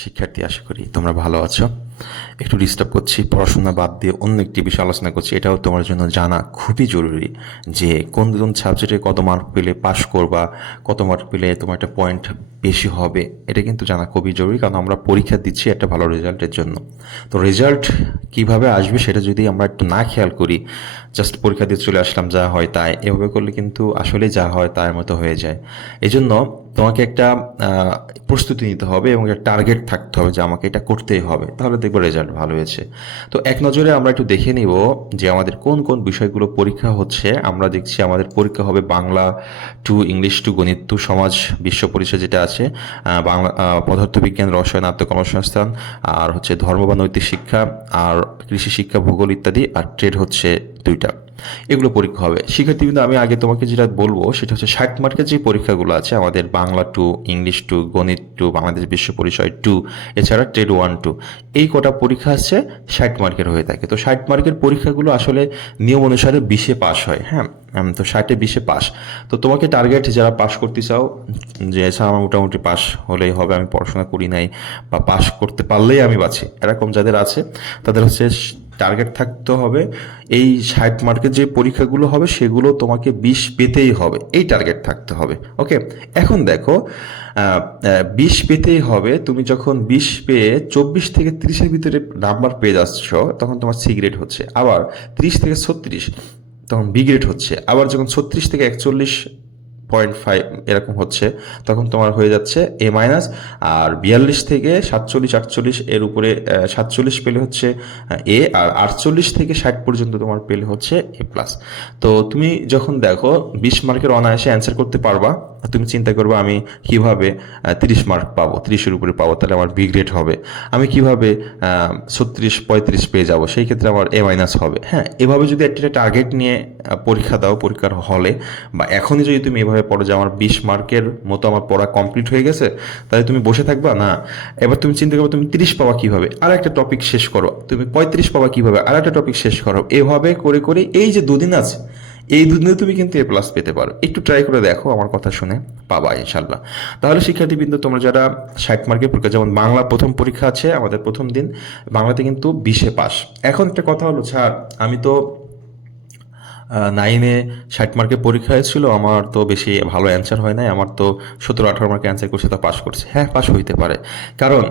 শিক্ষার্থী, আশা করি তোমরা ভালো আছো। একটু ডিস্টার্ব করছি, পড়াশোনা বাদ দিয়ে অন্য একটি বিষয় আলোচনা করছি, এটাও তোমার জন্য জানা খুবই জরুরি যে কোন কোন সাবজেক্টে কত মার্ক পেলে পাশ করবা, কত মার্ক পেলে তোমার একটা পয়েন্ট বেশি হবে, এটা কিন্তু জানা খুবই জরুরি কারণ আমরা পরীক্ষা দিচ্ছি একটা ভালো রেজাল্টের জন্য। তো রেজাল্ট কীভাবে আসবে সেটা যদি আমরা একটু না খেয়াল করি জাস্ট পরীক্ষা দিয়ে চলে আসলাম, যা হয় তাই, এভাবে করলে কিন্তু আসলে যা হয় তার মতো হয়ে যায়। এজন্য তোমাকে একটা প্রস্তুতি নিতে হবে এবং একটা টার্গেট থাকতে হবে যে আমাকে এটা করতেই হবে। তাহলে দেখব রেজাল্ট ভালো হয়েছে। তো এক নজরে আমরা একটু দেখে নিব যে আমাদের কোন কোন বিষয়গুলো পরীক্ষা হচ্ছে। আমরা দেখছি আমাদের পরীক্ষা হবে বাংলা টু, ইংলিশ টু, গণিত টু, সমাজ, বিশ্ব পরিচয় যেটা আছে বাংলা পদার্থবিজ্ঞান, রসায়ন, আত্মকর্মসংস্থান, আর হচ্ছে ধর্ম বা নৈতিক শিক্ষা, আর কৃষি শিক্ষা, ভূগোল ইত্যাদি, আর ট্রেড হচ্ছে দুইটা। এগুলো পরীক্ষা হবে। শিক্ষার্থীবৃন্দ আমি আগে তোমাকে যেটা বলব, সেটা হচ্ছে ষাট মার্কের যে পরীক্ষাগুলো আছে, আমাদের বাংলা টু ইংলিশ টু গণিত টু বাংলাদেশ বিশ্ব পরিচয় টু এছাড়া ট্রেড ওয়ান টু এই কটা পরীক্ষা আছে ষাট মার্কের হয়ে থাকে। তো ষাট মার্কের পরীক্ষাগুলো আসলে নিয়ম অনুসারে বিশে পাস হয় হ্যাঁ? তো ষাটে বিশে পাস তো তোমাকে টার্গেট যারা পাস করতে চাও, যে স্যার আমার মোটামুটি পাস হলেই হবে, আমি পড়াশোনা করি নাই, বা পাস করতে পারলেই আমি বাঁচি, এরকম যাদের আছে, তাদের হচ্ছে টার্গেট থাকতে হবে। এই ষাট মার্কের যে পরীক্ষাগুলো হবে, সেগুলো তোমাকে বিশ পেতেই হবে। এই টার্গেট থাকতে হবে ওকে এখন দেখো বিশ পেতেই হবে। তুমি যখন বিশ পেয়ে চব্বিশ থেকে তিরিশের ভিতরে নাম্বার পেয়ে যাচ্ছ, তখন তোমার সিগারেট হচ্ছে। আবার তিরিশ থেকে ছত্রিশ, তখন বি গ্রেড হচ্ছে। আবার যখন ছত্রিশ থেকে একচল্লিশ পয়েন্ট ফাইভ এরকম হচ্ছে, তখন তোমার হয়ে যাচ্ছে এ মাইনাস আর বিয়াল্লিশ থেকে সাতচল্লিশ, আটচল্লিশ এর উপরে সাতচল্লিশ পেলে হচ্ছে এ আর আটচল্লিশ থেকে ষাট পর্যন্ত তোমার পেলে হচ্ছে এ প্লাস তো তুমি যখন দেখো, বিশ মার্কের অনায়াসে অ্যান্সার করতে পারবা। তুমি চিন্তা করবে আমি কীভাবে তিরিশ মার্ক পাবো, তিরিশের উপরে পাবো, তাহলে আমার বি গ্রেড হবে। আমি কীভাবে ছত্রিশ, পঁয়ত্রিশ পেয়ে যাব, সেই ক্ষেত্রে আমার এ মাইনাস হবে। হ্যাঁ এভাবে যদি একটা টার্গেট নিয়ে পরীক্ষা দাও, পরীক্ষার হলে, বা এখনই যদি তুমি এভাবে পড়ো যে আমার বিশ মার্কের মতো আমার পড়া কমপ্লিট হয়ে গেছে, তাহলে তুমি বসে থাকবা? না। এবার তুমি চিন্তা করবে তুমি তিরিশ পাওয়া কীভাবে? আর একটা টপিক শেষ করো। তুমি পঁয়ত্রিশ পাওয়া কীভাবে? আর একটা টপিক শেষ করো। এভাবে করে করে এই যে দুদিন আছে এই দুদিনে তুমি কিন্তু এ প্লাস পেতে পারো। একটু ট্রাই করে দেখো, আমার কথা শুনে পাবা ইনশাল্লাহ তাহলে শিক্ষার্থীবৃন্দ, তোমরা যারা ষাট মার্কের পরীক্ষা, যেমন বাংলা প্রথম পরীক্ষা আছে আমাদের প্রথম দিন, বাংলাতে কিন্তু বিশে পাস এখন একটা কথা হলো, স্যার, আমি তো নাইনে ষাট মার্কের পরীক্ষা হয়েছিল, আমার তো বেশি ভালো অ্যান্সার হয় নাই, আমার তো সতেরো, আঠারো মার্কে অ্যান্সার করছে, তা পাশ করছে। হ্যাঁ পাশ হইতে পারে। কারণ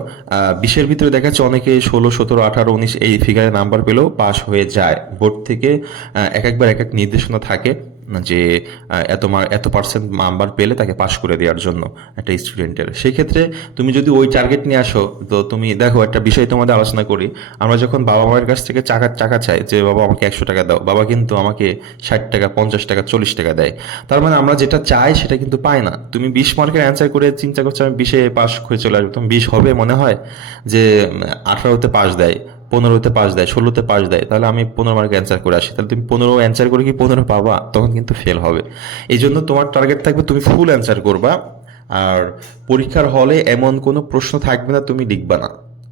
বিশের ভিতরে দেখা যাচ্ছে অনেকে ষোলো, সতেরো, আঠারো, উনিশ এই ফিগারে নাম্বার পেলেও পাশ হয়ে যায়। বোর্ড থেকে এক একবার এক এক নির্দেশনা থাকে। যে এত মার এত পার্সেন্ট নাম্বার পেলে তাকে পাস করে দেওয়ার জন্য একটা স্টুডেন্টের সেই ক্ষেত্রে তুমি যদি ওই টার্গেট নিয়ে আসো, তো তুমি, দেখো একটা বিষয় তোমাদের আলোচনা করি। আমরা যখন বাবা মায়ের কাছ থেকে টাকা টাকা চাই যে, বাবা, আমাকে একশো টাকা দাও। বাবা কিন্তু আমাকে ষাট টাকা, পঞ্চাশ টাকা, চল্লিশ টাকা দেয়। তার মানে আমরা যেটা চাই সেটা কিন্তু পাই না। তুমি বিশ মার্কের অ্যান্সার করে চিন্তা করছ, আমি বিশে পাস হয়ে চলে আসব। তুমি বিশ হবে মনে হয় যে আঠারোতে পাস দেয়। পনেরোতে পাস দেয়, ষোলোতে পাস দেয়, তাহলে আমি পনেরো মার্কে অ্যান্সার করে আসি। তাহলে তুমি পনেরো অ্যান্সার করে কি পনেরো পাবা? তখন কিন্তু ফেল হবে। এই জন্য তোমার টার্গেট থাকবে তুমি ফুল অ্যান্সার করবা। আর পরীক্ষার হলে এমন কোনো প্রশ্ন থাকবে না, তুমি লিখবা না।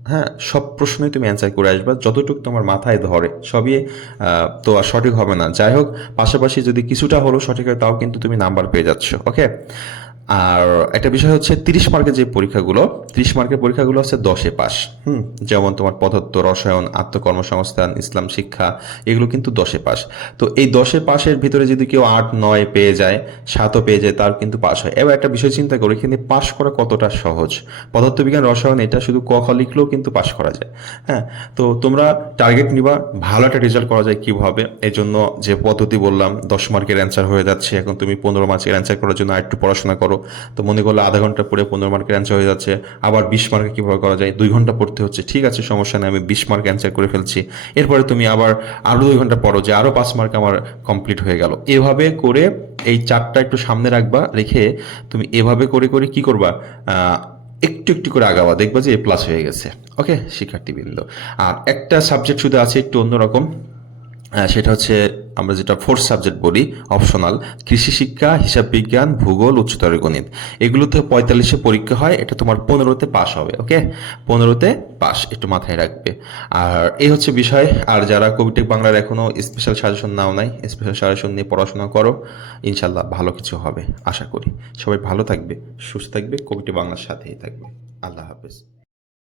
হ্যাঁ সব প্রশ্নই তুমি অ্যান্সার করে আসবা। যতটুকু তোমার মাথায় ধরে, সবই তো আর সঠিক হবে না। যাই হোক, পাশাপাশি যদি কিছুটা হলো সঠিক হয়, তাও কিন্তু তুমি নাম্বার পেয়ে যাচ্ছ ওকে আর একটা বিষয় হচ্ছে তিরিশ মার্কের যে পরীক্ষাগুলো তিরিশ মার্কের পরীক্ষাগুলো হচ্ছে দশে পাস হুম। যেমন তোমার পদার্থ রসায়ন আত্মকর্মসংস্থান ইসলাম শিক্ষা এগুলো কিন্তু দশে পাস তো এই দশে পাশের ভিতরে যদি কেউ আট নয় পেয়ে যায় সাতও পেয়ে যায় তার কিন্তু পাস হয়। এবার একটা বিষয় চিন্তা করো এখানে পাস করা কতটা সহজ? পদার্থবিজ্ঞান রসায়ন এটা শুধু ক খ লিখলেও কিন্তু পাস করা যায়। হ্যাঁ? তো তোমরা টার্গেট নিবা ভালো একটা রেজাল্ট করা যায় কীভাবে? এই জন্য যে পদ্ধতি বললাম দশ মার্কের অ্যান্সার হয়ে যাচ্ছে এখন তুমি পনেরো মার্কের অ্যান্সার করার জন্য আর একটু পড়াশোনা করো। তো মনে করল আধা ঘণ্টা পরে পনেরো মার্কের অ্যান্সার হয়ে যাচ্ছে। আবার বিশ মার্কে কীভাবে করা যায়? দুই ঘণ্টা পড়তে হচ্ছে। ঠিক আছে, সমস্যা নেই, আমি বিশ মার্ক অ্যান্সার করে ফেলছি। এরপরে তুমি আবার আরও দুই ঘণ্টা পড়ো যে আরও পাঁচ মার্ক আমার কমপ্লিট হয়ে গেল। এভাবে করে এই চারটা একটু সামনে রাখবা, রেখে তুমি এভাবে করে করে কি করবা? একটু একটু করে আগাবা। দেখবা যে এ প্লাস হয়ে গেছে। ওকে শিক্ষার্থীবৃন্দ। আর একটা সাবজেক্ট শুধু আছে একটু অন্যরকম। সেটা হচ্ছে আমরা যেটা ফোর্থ সাবজেক্ট বলি অপশনাল কৃষি শিক্ষা, হিসাব বিজ্ঞান, ভূগোল, উচ্চতর গণিত। এগুলোতে পঁয়তাল্লিশে পরীক্ষা হয়, এটা তোমার পনেরোতে পাশ হবে ওকে পনেরোতে পাস একটু মাথায় রাখবে। আর এই হচ্ছে বিষয়, আর যারা কবিটেক বাংলার এখনও স্পেশাল সাজেশন নাও নাই স্পেশাল সাজেশন নিয়ে পড়াশোনা করো ইনশাল্লাহ ভালো কিছু হবে, আশা করি। সবাই ভালো থাকবে, সুস্থ থাকবে, কবিটি বাংলার সাথেই থাকবে। আল্লাহ হাফেজ।